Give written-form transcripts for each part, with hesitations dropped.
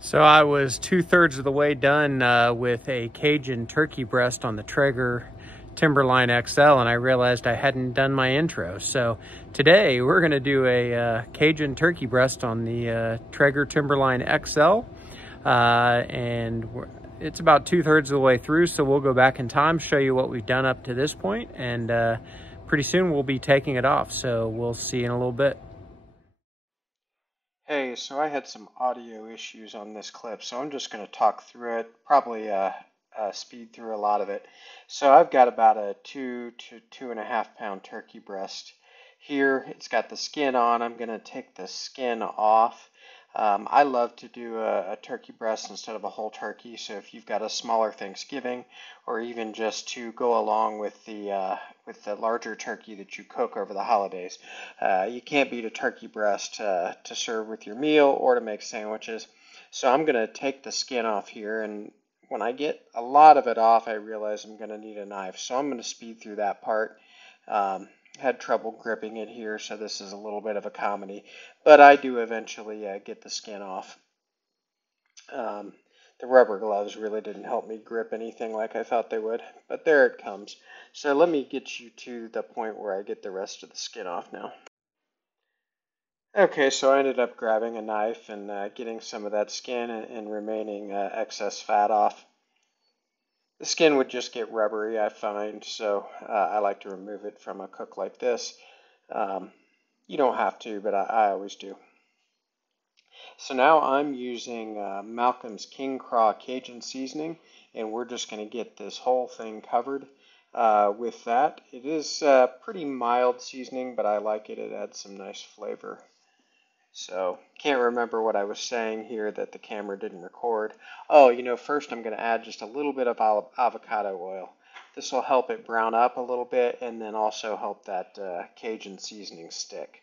So I was 2/3 of the way done with a Cajun turkey breast on the Traeger Timberline XL, and I realized I hadn't done my intro. So today we're going to do a Cajun turkey breast on the Traeger Timberline XL, it's about 2/3 of the way through, so we'll go back in time, show you what we've done up to this point, and pretty soon we'll be taking it off. So we'll see you in a little bit. Hey, so I had some audio issues on this clip, so I'm just going to talk through it, probably speed through a lot of it. So I've got about a 2 to 2.5 pound turkey breast here. It's got the skin on. I'm going to take the skin off. I love to do a turkey breast instead of a whole turkey, so if you've got a smaller Thanksgiving, or even just to go along with the larger turkey that you cook over the holidays, you can't beat a turkey breast to serve with your meal or to make sandwiches. So I'm going to take the skin off here, and when I get a lot of it off, I realize I'm going to need a knife, so I'm going to speed through that part. Had trouble gripping it here, so this is a little bit of a comedy, but I do eventually get the skin off. The rubber gloves really didn't help me grip anything like I thought they would, but there it comes. So let me get you to the point where I get the rest of the skin off now. Okay, so I ended up grabbing a knife and getting some of that skin and remaining excess fat off. The skin would just get rubbery, I find, so I like to remove it from a cook like this. You don't have to, but I always do. So now I'm using Malcolm's King Craw Cajun seasoning, and we're just going to get this whole thing covered with that. It is pretty mild seasoning, but I like it. It adds some nice flavor. So, can't remember what I was saying here that the camera didn't record. Oh, first I'm going to add just a little bit of avocado oil. This will help it brown up a little bit and then also help that Cajun seasoning stick.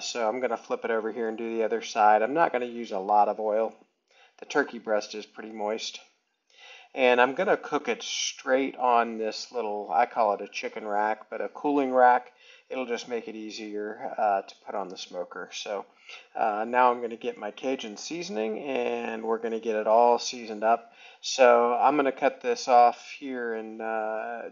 So I'm going to flip it over here and do the other side. I'm not going to use a lot of oil. The turkey breast is pretty moist. And I'm going to cook it straight on this little, I call it a chicken rack, but a cooling rack. It'll just make it easier to put on the smoker. So now I'm going to get my Cajun seasoning, and we're going to get it all seasoned up. So I'm going to cut this off here in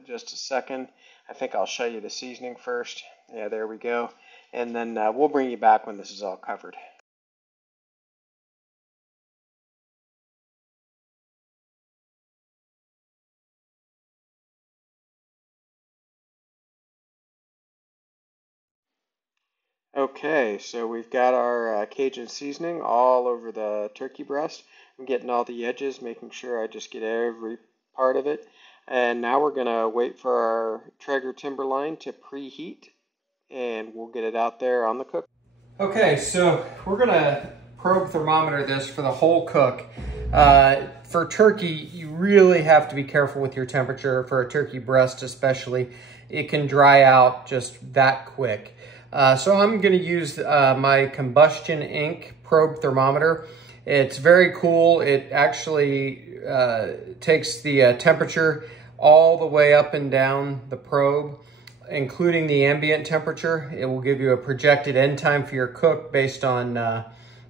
just a second. I think I'll show you the seasoning first. Yeah, there we go. And then we'll bring you back when this is all covered. Okay, so we've got our Cajun seasoning all over the turkey breast. I'm getting all the edges, making sure I just get every part of it. And now we're going to wait for our Traeger Timberline to preheat, and we'll get it out there on the cook. Okay, so we're going to probe thermometer this for the whole cook. For turkey, you really have to be careful with your temperature. For a turkey breast especially, it can dry out just that quick. So I'm going to use my Combustion Ink probe thermometer. It's very cool. It actually takes the temperature all the way up and down the probe, including the ambient temperature. It will give you a projected end time for your cook based on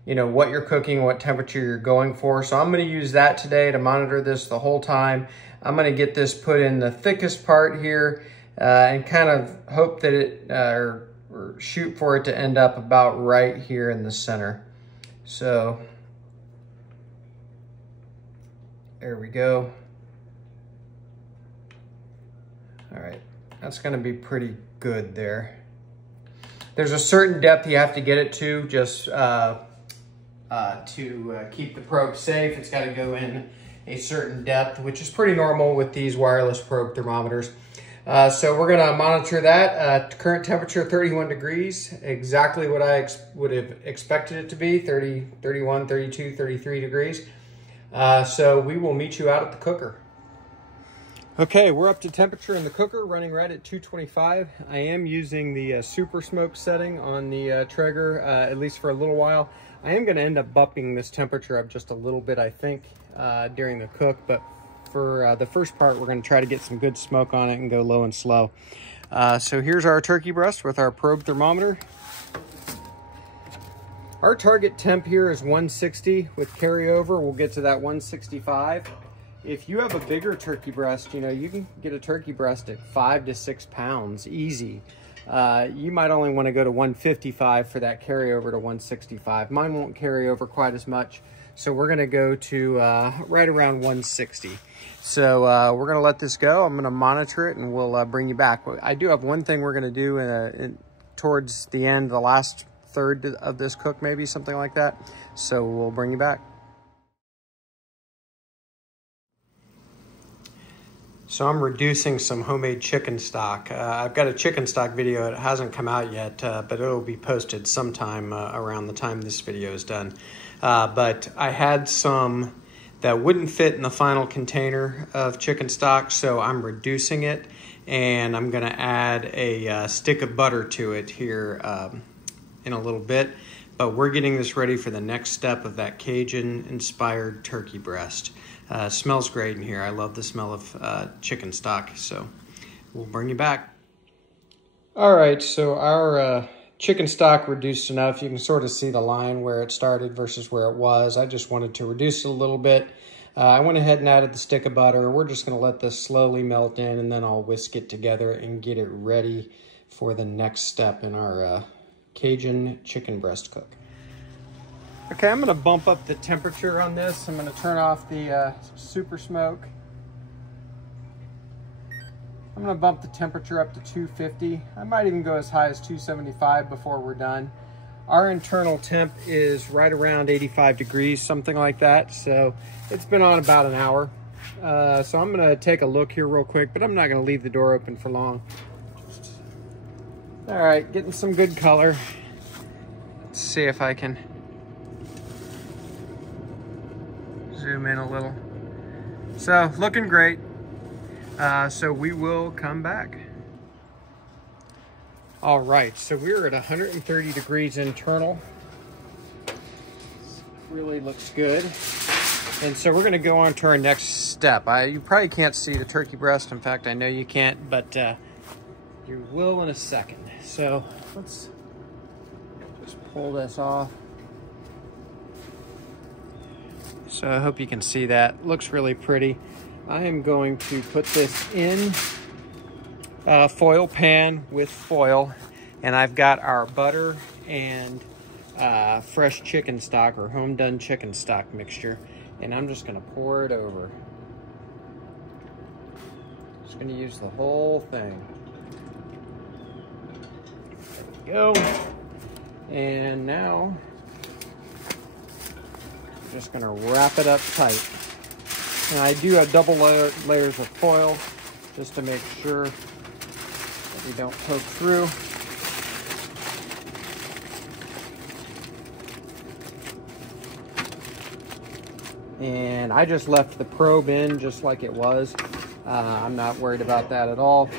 what you're cooking, what temperature you're going for. So I'm going to use that today to monitor this the whole time. I'm going to get this put in the thickest part here and kind of hope that it or shoot for it to end up about right here in the center. So there we go. All right, that's going to be pretty good there. There's a certain depth you have to get it to just to keep the probe safe. It's got to go in a certain depth, which is pretty normal with these wireless probe thermometers. So we're going to monitor that. Current temperature 31 degrees, exactly what I would have expected it to be, 30, 31, 32, 33 degrees. So we will meet you out at the cooker. Okay, we're up to temperature in the cooker, running right at 225. I am using the super smoke setting on the Traeger, at least for a little while. I am going to end up bumping this temperature up just a little bit, I think, during the cook, but for the first part, we're going to try to get some good smoke on it and go low and slow. So here's our turkey breast with our probe thermometer. Our target temp here is 160 with carryover. We'll get to that 165. If you have a bigger turkey breast, you know, you can get a turkey breast at 5 to 6 pounds, easy. You might only want to go to 155 for that carryover to 165. Mine won't carry over quite as much, so we're going to go to right around 160. So we're going to let this go. I'm going to monitor it, and we'll bring you back. I do have one thing we're going to do towards the end, the last third of this cook, maybe something like that. So we'll bring you back. So I'm reducing some homemade chicken stock. I've got a chicken stock video. It hasn't come out yet, but it'll be posted sometime around the time this video is done. But I had some that wouldn't fit in the final container of chicken stock, so I'm reducing it, and I'm gonna add a stick of butter to it here in a little bit. But we're getting this ready for the next step of that Cajun-inspired turkey breast. Smells great in here. I love the smell of chicken stock, so we'll bring you back. All right, so our chicken stock reduced enough. You can sort of see the line where it started versus where it was. I just wanted to reduce it a little bit. I went ahead and added the stick of butter. We're just gonna let this slowly melt in, and then I'll whisk it together and get it ready for the next step in our Cajun chicken breast cook. Okay, I'm gonna bump up the temperature on this. I'm gonna turn off the super smoke. I'm gonna bump the temperature up to 250. I might even go as high as 275 before we're done. Our internal temp is right around 85 degrees, something like that. So it's been on about an hour. So I'm gonna take a look here real quick, but I'm not gonna leave the door open for long. All right, getting some good color. Let's see if I can zoom in a little. So looking great. So we will come back. All right, so we're at 130 degrees internal. Really looks good. And so we're gonna go on to our next step. You probably can't see the turkey breast. In fact, I know you can't, but you will in a second. So let's just pull this off. So I hope you can see that. Looks really pretty. I am going to put this in a foil pan with foil, and I've got our butter and fresh chicken stock or home done chicken stock mixture, and I'm just gonna pour it over. Just gonna use the whole thing. There we go. And now I'm just gonna wrap it up tight. And I do have double layers of foil just to make sure that we don't poke through. And I just left the probe in just like it was. I'm not worried about that at all.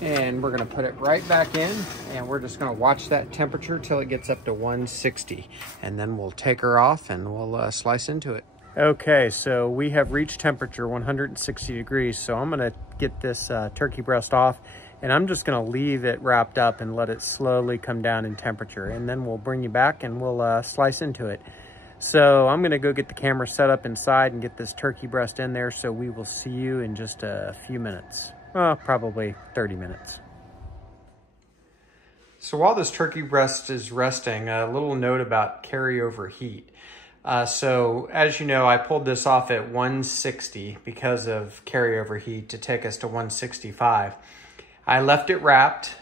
And we're gonna put it right back in, and we're just gonna watch that temperature till it gets up to 160. And then we'll take her off and we'll slice into it. Okay, so we have reached temperature 160 degrees. So I'm gonna get this turkey breast off, and I'm just gonna leave it wrapped up and let it slowly come down in temperature. And then we'll bring you back and we'll slice into it. So I'm gonna go get the camera set up inside and get this turkey breast in there. So we will see you in just a few minutes. Probably 30 minutes. So while this turkey breast is resting, a little note about carryover heat. So as you know, I pulled this off at 160 because of carryover heat to take us to 165. I left it wrapped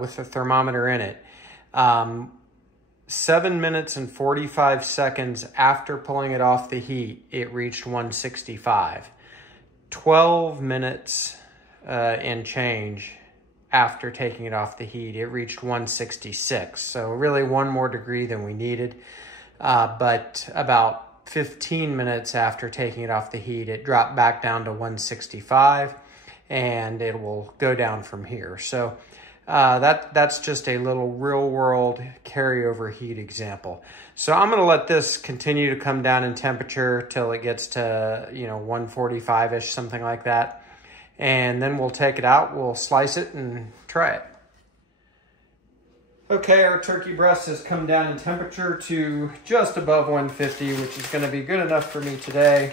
with the thermometer in it. 7 minutes and 45 seconds after pulling it off the heat, it reached 165. 12 minutes and change after taking it off the heat, it reached 166. So really one more degree than we needed. But about 15 minutes after taking it off the heat, it dropped back down to 165, and it will go down from here. So that's just a little real world carryover heat example. So I'm gonna let this continue to come down in temperature till it gets to 145-ish, something like that. And then we'll take it out, we'll slice it and try it. Okay, our turkey breast has come down in temperature to just above 150, which is going to be good enough for me today.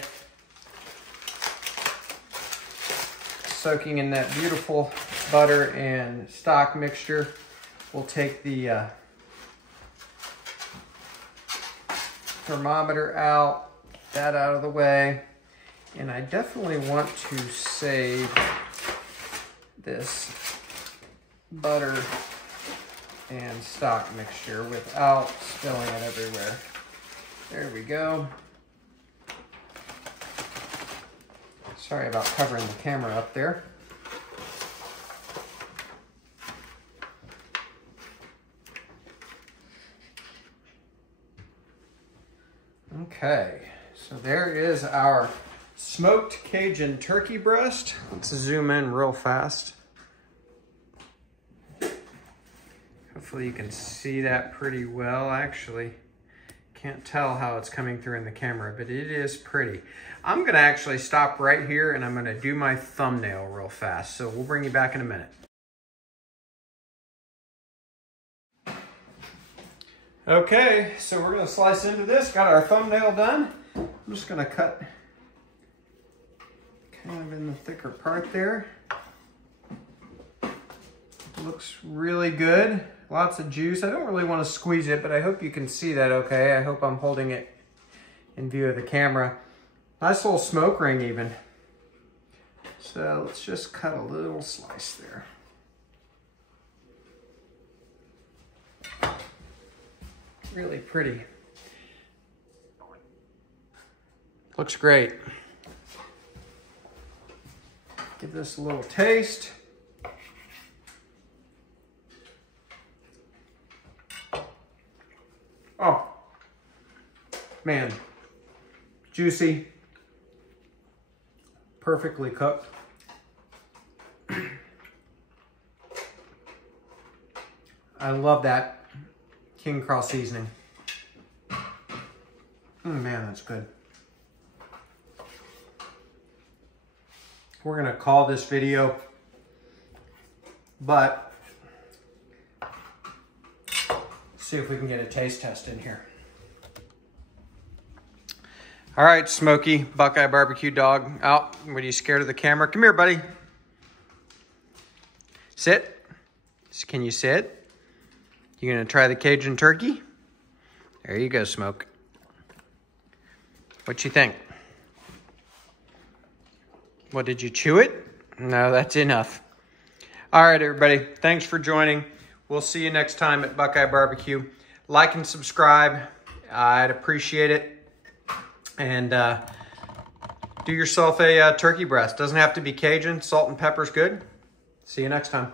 Soaking in that beautiful butter and stock mixture. We'll take the thermometer out, get that out of the way. And I definitely want to save this butter and stock mixture without spilling it everywhere. There we go. Sorry about covering the camera up there. Okay, so there is our smoked Cajun turkey breast. Let's zoom in real fast. Hopefully you can see that pretty well. Actually, can't tell how it's coming through in the camera, but it is pretty. I'm gonna actually stop right here and I'm gonna do my thumbnail real fast. So we'll bring you back in a minute. Okay, so we're gonna slice into this. Got our thumbnail done. I'm just gonna cut kind of in the thicker part there. Looks really good. Lots of juice. I don't really want to squeeze it, but I hope you can see that okay. I hope I'm holding it in view of the camera. Nice little smoke ring even. So let's just cut a little slice there. Really pretty. Looks great. Give this a little taste. Oh, man, juicy, perfectly cooked. I love that King Cross seasoning. Man, that's good. We're gonna call this video, but see if we can get a taste test in here. All right, Smokey, Buckeye barbecue dog out. What, are you scared of the camera? Come here, buddy. Sit. Can you sit? You gonna try the Cajun turkey? There you go, Smoke. What you think? What, did you chew it? No, that's enough. All right, everybody, thanks for joining. We'll see you next time at Buckeye Barbecue. Like and subscribe. I'd appreciate it. And do yourself a turkey breast. Doesn't have to be Cajun. Salt and pepper's good. See you next time.